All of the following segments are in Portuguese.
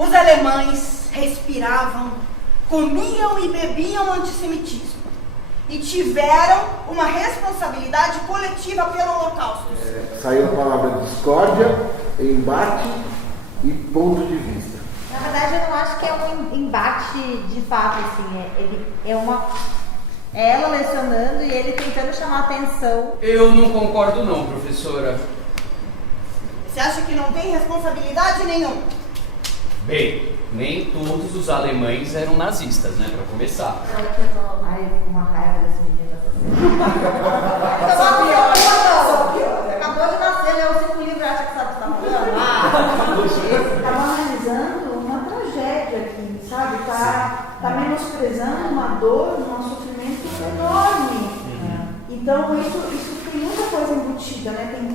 Os alemães respiravam, comiam e bebiam antissemitismo e tiveram uma responsabilidade coletiva pelo Holocausto. Saiu a palavra discórdia, embate e ponto de vista. Na verdade, eu não acho que é um embate de fato, assim, é ela lecionando e ele tentando chamar atenção. Eu não concordo não, professora. Você acha que não tem responsabilidade nenhuma? Bem, nem todos os alemães eram nazistas, né, pra começar. Ai, eu fico com uma raiva desse menino. Só pior. Acabou de nascer, leu o 5 livros e acha que sabe o que está falando. Estava analisando uma tragédia aqui, sabe? Tá menosprezando uma dor, um sofrimento enorme. Então isso tem muita coisa embutida, né?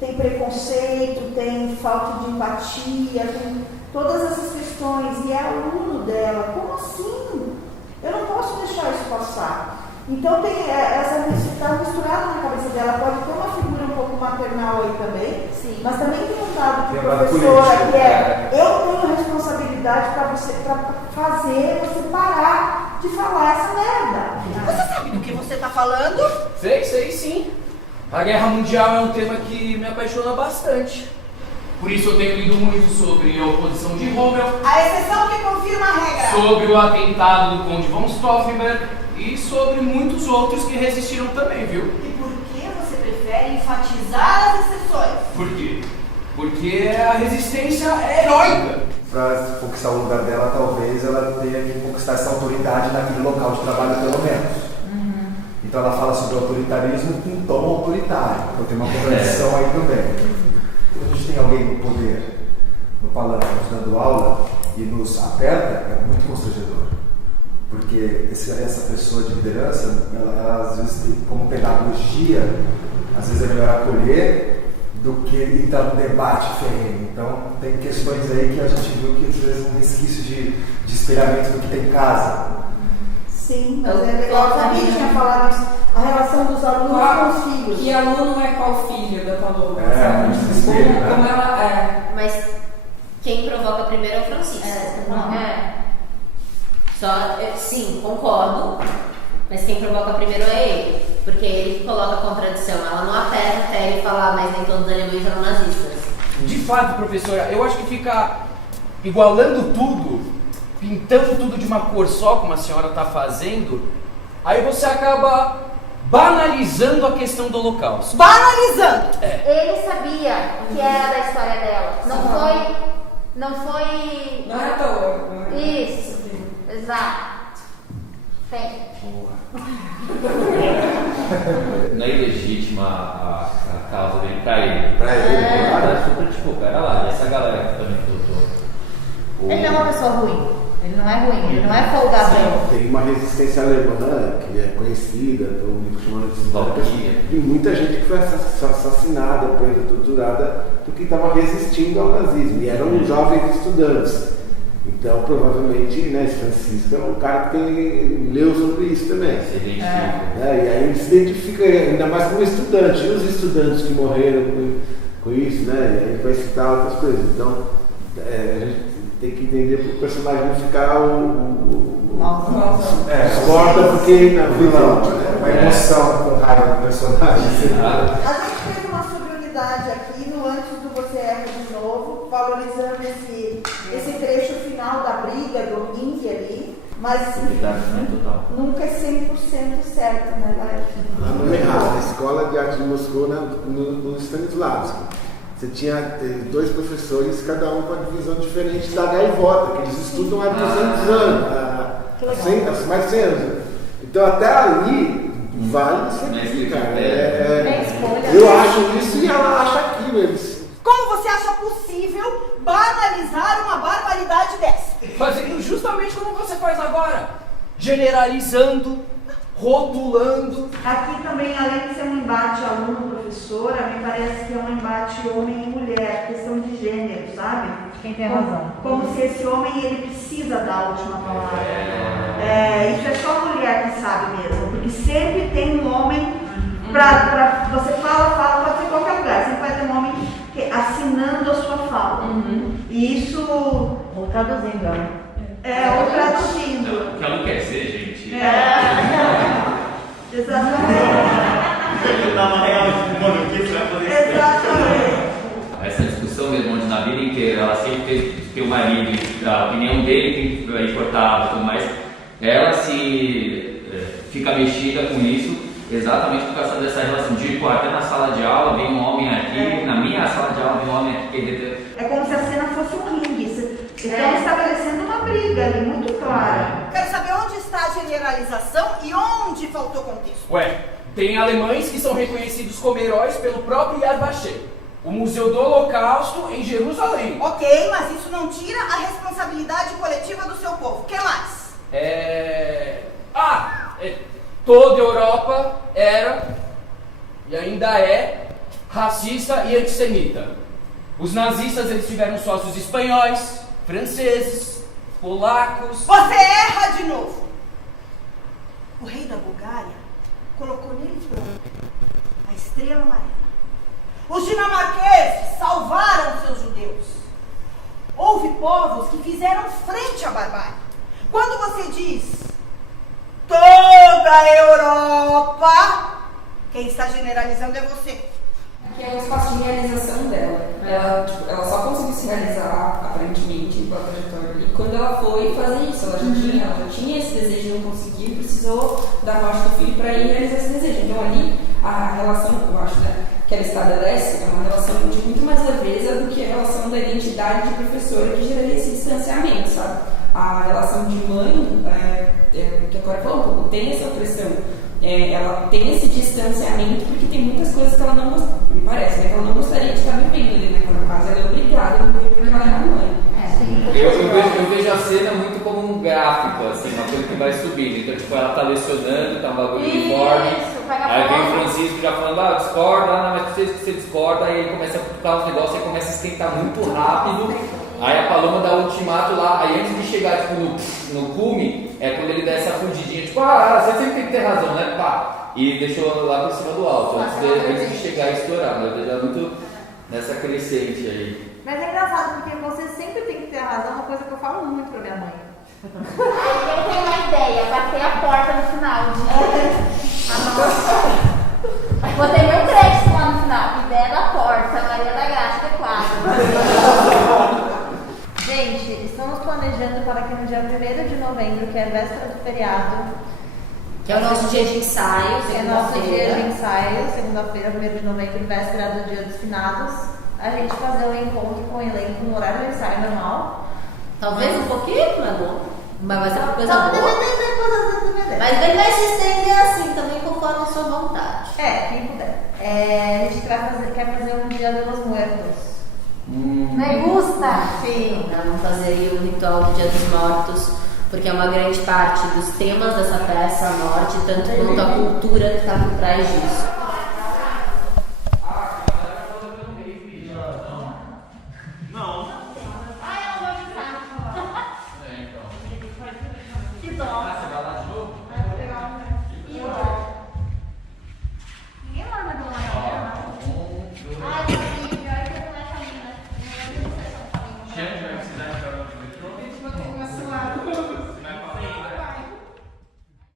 Tem preconceito, tem falta de empatia, tem todas essas questões. E é aluno dela. Como assim? Eu não posso deixar isso passar. Então tem essa está misturada na cabeça dela. Pode ter uma figura um pouco maternal aí também. Sim. Mas também tem um dado de Tem um lado professora político, que é: eu tenho responsabilidade para fazer você parar de falar essa merda. Você sabe do que você está falando? Sei sim. A Guerra Mundial é um tema que me apaixona bastante. Por isso eu tenho lido muito sobre a oposição de Rommel, A exceção que confirma a regra. sobre o atentado do Conde von Stauffenberg e sobre muitos outros que resistiram também, viu? E por que você prefere enfatizar as exceções? Por quê? Porque a resistência é heróica. Para conquistar o lugar dela, talvez ela tenha que conquistar essa autoridade naquele local de trabalho, pelo menos. Então ela fala sobre autoritarismo com um tom autoritário. Então tem uma contradição aí também. Quando a gente tem alguém no poder, no palanque, nos dando aula e nos aperta, é muito constrangedor. Porque essa pessoa de liderança, ela às vezes tem como pedagogia, às vezes é melhor acolher do que entrar num debate ferrenho. Então tem questões aí que a gente viu que às vezes um resquício de espelhamento do que tem em casa. Sim, mas é legal. A gente tinha falado isso, a relação dos alunos com os filhos. Que aluno é qual filho da Paloma? Desespero, né? Como ela é. Mas quem provoca primeiro é o Francisco. Sim, concordo. Mas quem provoca primeiro é ele. Porque ele que coloca a contradição. Ela não aperta até ele falar, mas nem todos os alemães eram nazistas. De fato, professora, eu acho que fica igualando tudo, pintando tudo de uma cor só, como a senhora está fazendo, aí você acaba banalizando a questão do Holocausto. Banalizando! Ele sabia o que era da história dela. Não foi. Não é à toa. Isso. Exato. Tem. Não é ilegítima a causa dele pra ele. Pra ele, Era super tipo, pera lá, e essa galera que também lutou. Ele não é uma pessoa ruim. Ele não é ruim, ele não é folgadão. Tem uma resistência alemã que é conhecida, todo mundo chama de Valkyria. e muita gente que foi assassinada, presa, torturada, porque estava resistindo ao nazismo, e eram jovens estudantes. Então, provavelmente, né, esse Francisco é um cara que leu sobre isso também. Se identifica. E aí ele se identifica ainda mais como estudante, e os estudantes que morreram com isso, né? E aí vai citar outras coisas. Então, a gente tem que entender para o personagem não ficar discorda porque na vilão, né? Uma emoção com raiva do personagem. A gente fez uma superioridade aqui no Antes do Você Erra de Novo, valorizando esse trecho final da briga do Ring ali, mas nunca é 100% certo, né, galera? Lá no errado, na Escola de Arte de Moscou, no Stanislavski. Você tinha 2 professores, cada um com uma divisão diferente da gaivota, que eles estudam há 200 anos, há mais de 100 anos. Então até ali vale simplificar. Eu acho isso e ela acha aquilo. Como você acha possível banalizar uma barbaridade dessa? Fazendo justamente como você faz agora, generalizando, rotulando. Aqui também, além de ser um embate aluno-professora, me parece que é um embate homem e mulher, questão de gênero, sabe? Quem tem razão. Como se esse homem ele precisa da última palavra. Isso é só a mulher que sabe mesmo, porque sempre tem um homem você fala, pode ser em qualquer lugar, sempre vai ter um homem assinando a sua fala. E isso, Ou traduzindo, ó. ou traduzindo. O que ela não quer ser, gente. Exatamente. Ele dá uma real de mano, o que você vai poder ser? Exatamente. Essa discussão mesmo, onde na vida inteira ela sempre fez que o marido, a opinião dele tem que importar e tudo mais, ela fica mexida com isso exatamente por causa dessa relação de, pô, até na sala de aula vem um homem aqui, na minha sala de aula vem um homem aqui. É como se a cena fosse um ringue. Estão estabelecendo uma briga ali, muito clara. Quero saber onde está a generalização e onde faltou contexto. Ué, tem alemães que são reconhecidos como heróis pelo próprio Yad Vashem, o Museu do Holocausto em Jerusalém. Ok, mas isso não tira a responsabilidade coletiva do seu povo. O que mais? Toda a Europa era e ainda é racista e antissemita. Os nazistas, eles tiveram sócios espanhóis, franceses, polacos. Você erra de novo. O rei da Bulgária colocou nele a estrela amarela. Os dinamarqueses salvaram seus judeus. Houve povos que fizeram frente à barbárie. Quando você diz toda a Europa, quem está generalizando é você. Que é o espaço de realização dela. Ela só conseguiu se realizar, aparentemente, em pela trajetória. E quando ela foi fazer isso, ela já tinha esse desejo de não conseguir, precisou da morte do filho para ir realizar esse desejo. Então ali, a relação, eu acho, né, que ela estabelece é uma relação de muito mais leveza do que a relação da identidade de professora que geraria esse distanciamento, sabe? A relação de mãe, que a Cora falou um pouco, tem essa opressão. Ela tem esse distanciamento porque tem muitas coisas que ela não gostaria, me parece, né, que ela não gostaria de estar vivendo ali naquela casa. Ela é obrigada a viver porque ela é a mãe. Eu vejo a cena muito como um gráfico, assim, uma coisa que vai subindo. Então, tipo, ela tá lecionando, tá um bagulho uniforme. Aí vem o Francisco já falando, discorda, mas você discorda, aí ele começa a putar os negócios, aí começa a esquentar muito rápido. Aí a Paloma dá o ultimato lá, aí antes de chegar tipo, no cume, é quando ele dá essa fugidinha, tipo, você sempre tem que ter razão, né? Pá! E deixou lá por cima do alto, antes de chegar e estourar, mas ele é muito nessa crescente aí. Mas é engraçado porque você sempre tem que ter razão, uma coisa que eu falo muito pra minha mãe. Aí eu tenho uma ideia, bater a porta no final. Botei meu crédito lá no final. Ideia da porta, Maria da Graça, quadro. Gente, estamos planejando para que no dia 1º de novembro, que é a véspera do feriado, Que é o nosso dia de ensaio, que é nosso dia de segunda-feira. ensaio, segunda-feira, 1º de novembro, véspera do dia dos finados, a gente fazer um encontro com o elenco no horário de ensaio normal. Talvez um pouquinho, mas não. Mas vai ser uma coisa Então, boa. DVD. Mas ele vai se estender assim, também conforme a sua vontade. Quem puder. A gente quer fazer um dia de los muertos. Me gusta! Sim. Vamos fazer aí o ritual do Dia dos Mortos, porque é uma grande parte dos temas dessa peça, a morte, tanto quanto a cultura que está por trás disso.